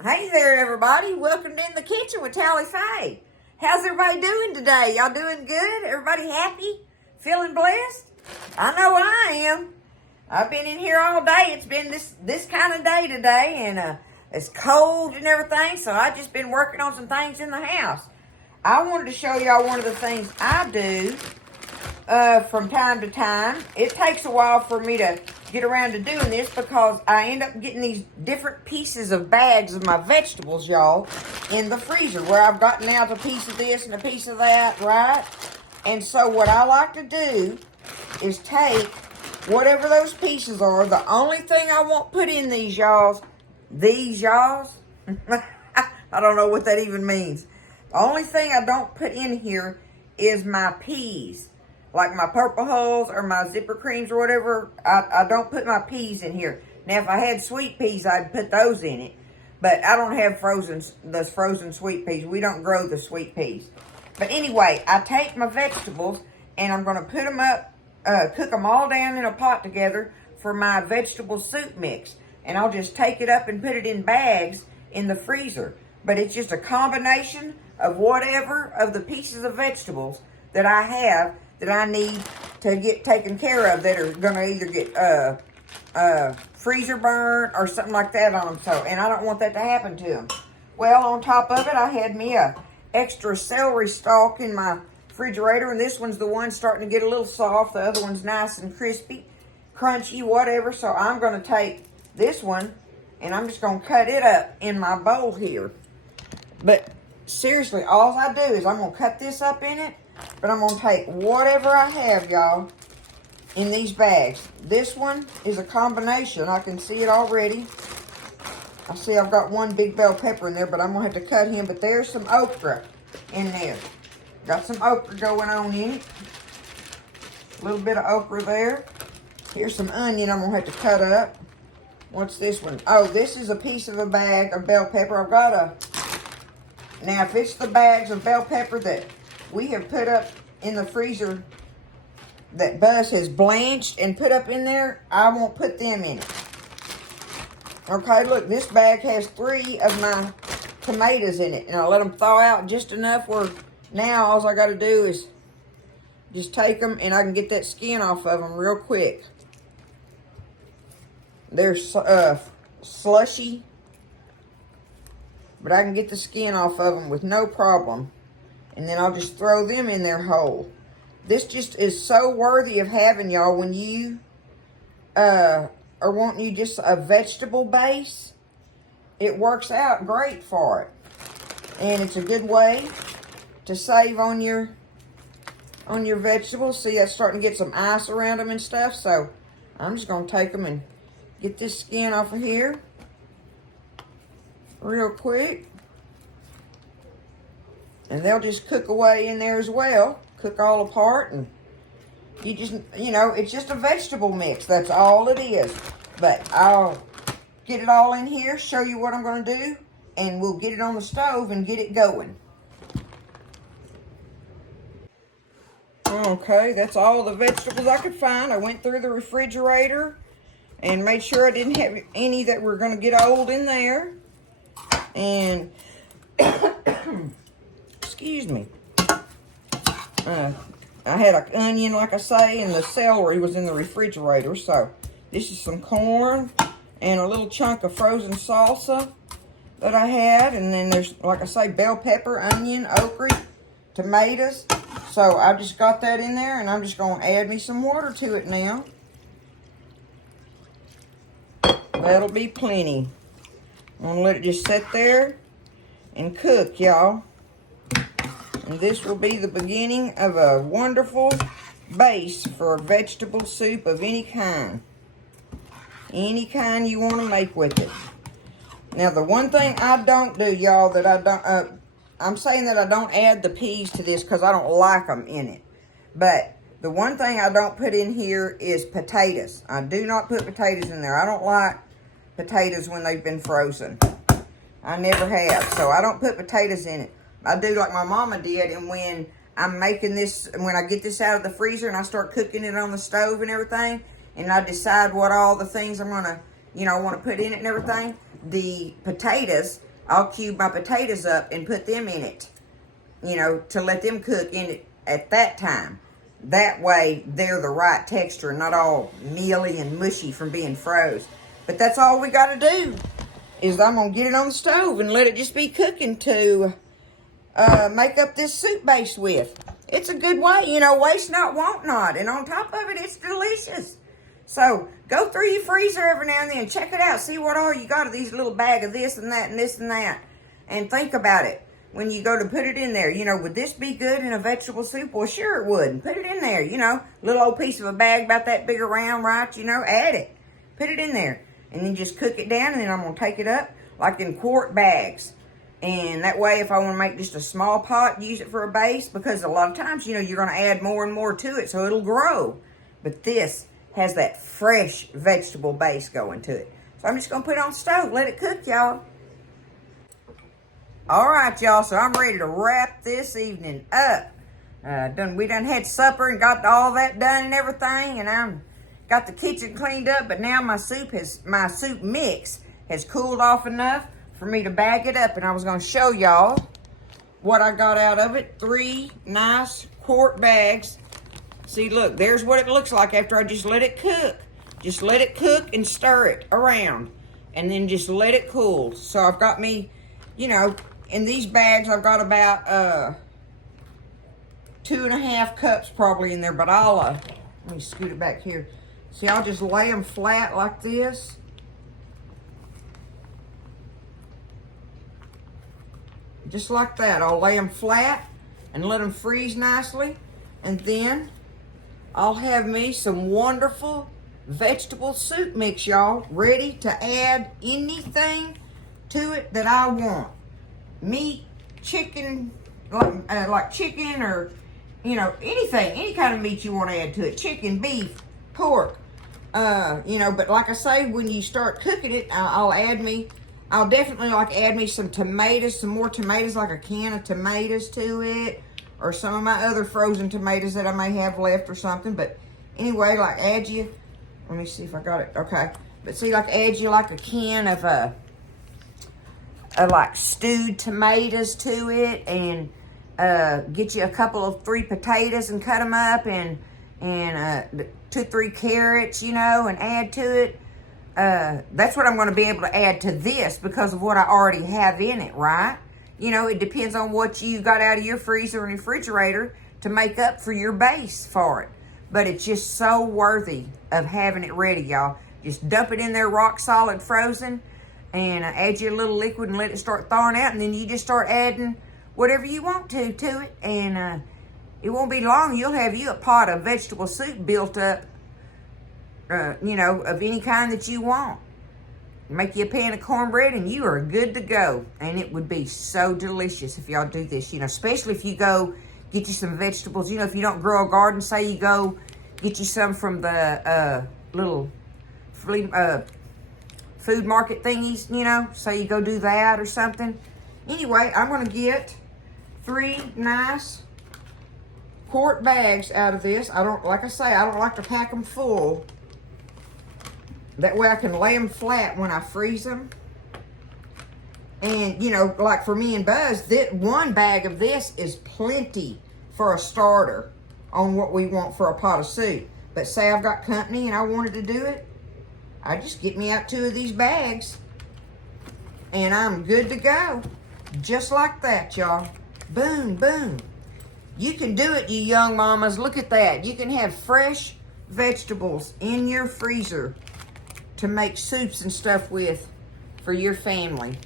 Hey there, everybody. Welcome to In the Kitchen with Tally Faye. How's everybody doing today? Y'all doing good? Everybody happy? Feeling blessed? I know I am. I've been in here all day. It's been this kind of day today, and it's cold and everything, so I've just been working on some things in the house. I wanted to show y'all one of the things I do from time to time. It takes a while for me to get around to doing this because I end up getting these different pieces of bags of my vegetables, y'all, in the freezer where I've gotten out a piece of this and a piece of that, right? And so what I like to do is take whatever those pieces are. The only thing I won't put in these y'alls, I don't know what that even means. The only thing I don't put in here is my peas. Like my purple hulls or my zipper creams or whatever, I don't put my peas in here. Now, if I had sweet peas, I'd put those in it. But I don't have those frozen sweet peas. We don't grow the sweet peas. But anyway, I take my vegetables and I'm going to put them up, cook them all down in a pot together for my vegetable soup mix. And I'll just take it up and put it in bags in the freezer. But it's just a combination of whatever of the pieces of vegetables that I have that I need to get taken care of that are going to either get freezer burn or something like that on them. So, and I don't want that to happen to them. Well, on top of it, I had me a extra celery stalk in my refrigerator, and this one's the one starting to get a little soft. The other one's nice and crispy, crunchy, whatever. So I'm going to take this one, and I'm just going to cut it up in my bowl here. But seriously, all I do is I'm going to cut this up in it. But I'm going to take whatever I have, y'all, in these bags. This one is a combination. I can see it already. I see I've got one big bell pepper in there, but I'm going to have to cut him. But there's some okra in there. Got some okra going on in it. A little bit of okra there. Here's some onion I'm going to have to cut up. What's this one? Oh, this is a piece of a bag of bell pepper. I've got Now, if it's the bags of bell pepper that we have put up in the freezer that Buzz has blanched and put up in there, I won't put them in it. Okay, look, this bag has 3 of my tomatoes in it. And I'll let them thaw out just enough where now all I got to do is just take them and I can get that skin off of them real quick. They're slushy, but I can get the skin off of them with no problem. And then I'll just throw them in there whole. This just is so worthy of having, y'all, when you are wanting you just a vegetable base. It works out great for it. And it's a good way to save on your vegetables. See, that's starting to get some ice around them and stuff. So I'm just going to take them and get this skin off of here real quick. And they'll just cook away in there as well. Cook all apart. And you just, it's just a vegetable mix. That's all it is. But I'll get it all in here, show you what I'm going to do. And we'll get it on the stove and get it going. Okay, that's all the vegetables I could find. I went through the refrigerator and made sure I didn't have any that were going to get old in there. And excuse me. I had an onion, like I say, and the celery was in the refrigerator. So this is some corn and a little chunk of frozen salsa that I had. And then there's, like I say, bell pepper, onion, okra, tomatoes. So I just got that in there, and I'm just going to add me some water to it now. That'll be plenty. I'm going to let it just sit there and cook, y'all. And this will be the beginning of a wonderful base for a vegetable soup of any kind. Any kind you want to make with it. Now, the one thing I don't do, y'all, that I don't... I'm saying that I don't add the peas to this because I don't like them in it. But the one thing I don't put in here is potatoes. I do not put potatoes in there. I don't like potatoes when they've been frozen. I never have. So I don't put potatoes in it. I do like my mama did, and when I'm making this, when I get this out of the freezer and I start cooking it on the stove and everything, and I decide what all the things I'm going to, want to put in it and everything, the potatoes, I'll cube my potatoes up and put them in it, you know, to let them cook in it at that time. That way, they're the right texture, not all mealy and mushy from being froze. But that's all we got to do, is I'm going to get it on the stove and let it just be cooking to make up this soup base with. It's a good way, you know, waste not, want not. And on top of it, it's delicious. So go through your freezer every now and then. Check it out. See what all you got of these little bag of this and that and this and that. And think about it. When you go to put it in there, you know, would this be good in a vegetable soup? Well, sure it would. And put it in there, you know. Little old piece of a bag about that big around, right? You know, add it. Put it in there. And then just cook it down. And then I'm going to take it up like in quart bags. And that way, if I want to make just a small pot, use it for a base. Because a lot of times, you know, you're going to add more and more to it. So it'll grow. But this has that fresh vegetable base going to it. So I'm just going to put it on the stove. Let it cook, y'all. All right, y'all, so I'm ready to wrap this evening up. We done had supper and got all that done and everything, and I'm got the kitchen cleaned up, but now my soup mix has cooled off enough for me to bag it up, and I was going to show y'all what I got out of it. 3 nice quart bags. See, look, there's what it looks like after I just let it cook. Just let it cook and stir it around, and then just let it cool. So I've got me, you know, in these bags, I've got about 2.5 cups probably in there, but I'll, let me scoot it back here. See, I'll just lay them flat like this. Just like that. I'll lay them flat and let them freeze nicely. And then I'll have me some wonderful vegetable soup mix, y'all, ready to add anything to it that I want. Meat, chicken, like chicken, or, you know, anything, any kind of meat you want to add to it. Chicken, beef, pork, you know, but like I say, when you start cooking it, I'll definitely add me some tomatoes, some more tomatoes, like a can of tomatoes to it, or some of my other frozen tomatoes that I may have left or something. But anyway, like add you, let me see if I got it, okay. But see, like add you like a can of like stewed tomatoes to it, and get you a couple of 3 potatoes and cut them up, and 2-3 carrots, you know, and add to it. That's what I'm going to be able to add to this because of what I already have in it, right? You know, it depends on what you got out of your freezer and refrigerator to make up for your base for it. But it's just so worthy of having it ready, y'all. Just dump it in there rock solid frozen, and add your little liquid and let it start thawing out, and then you just start adding whatever you want to it, and it won't be long. You'll have you a pot of vegetable soup built up, you know, of any kind that you want. Make you a pan of cornbread, and you are good to go. And it would be so delicious if y'all do this, you know, especially if you go get you some vegetables. You know, if you don't grow a garden, say you go get you some from the little food market thingies, you know, so you go do that or something. Anyway, I'm going to get 3 nice quart bags out of this. Like I say, I don't like to pack them full. That way I can lay them flat when I freeze them. And, you know, like for me and Buzz, that 1 bag of this is plenty for a starter on what we want for a pot of soup. But say I've got company and I wanted to do it, I just get me out 2 of these bags, and I'm good to go. Just like that, y'all. Boom, boom. You can do it, you young mamas. Look at that. You can have fresh vegetables in your freezer to make soups and stuff with for your family.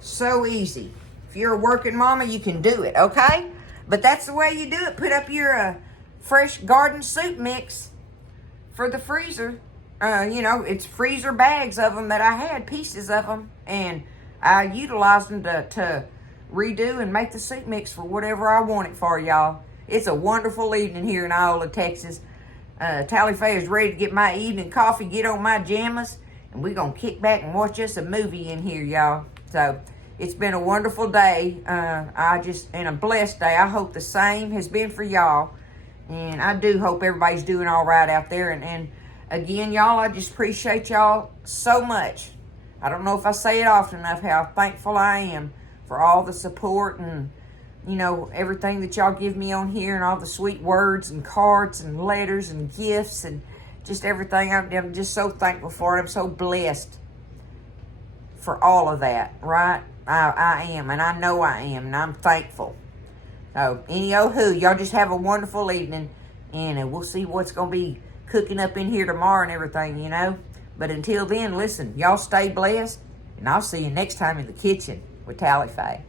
So easy. If you're a working mama, you can do it, okay? But that's the way you do it. Put up your fresh garden soup mix for the freezer. You know, it's freezer bags of them that I had, pieces of them, and I utilized them to redo and make the soup mix for whatever I want it for, y'all. It's a wonderful evening here in Iola, Texas. Tally Faye is ready to get my evening coffee, get on my jammas, and we're going to kick back and watch us a movie in here, y'all. So, it's been a wonderful day, and a blessed day. I hope the same has been for y'all, and I do hope everybody's doing all right out there, and again, y'all, I just appreciate y'all so much I don't know if I say it often enough how thankful I am for all the support and, you know, everything that y'all give me on here and all the sweet words and cards and letters and gifts and just everything. I'm just so thankful for it. I'm so blessed for all of that, right? I am, and I know I am, and I'm thankful. So, y'all just have a wonderful evening, and we'll see what's going to be cooking up in here tomorrow and everything, you know. But until then, listen, y'all stay blessed, and I'll see you next time in the kitchen with Tally Faye.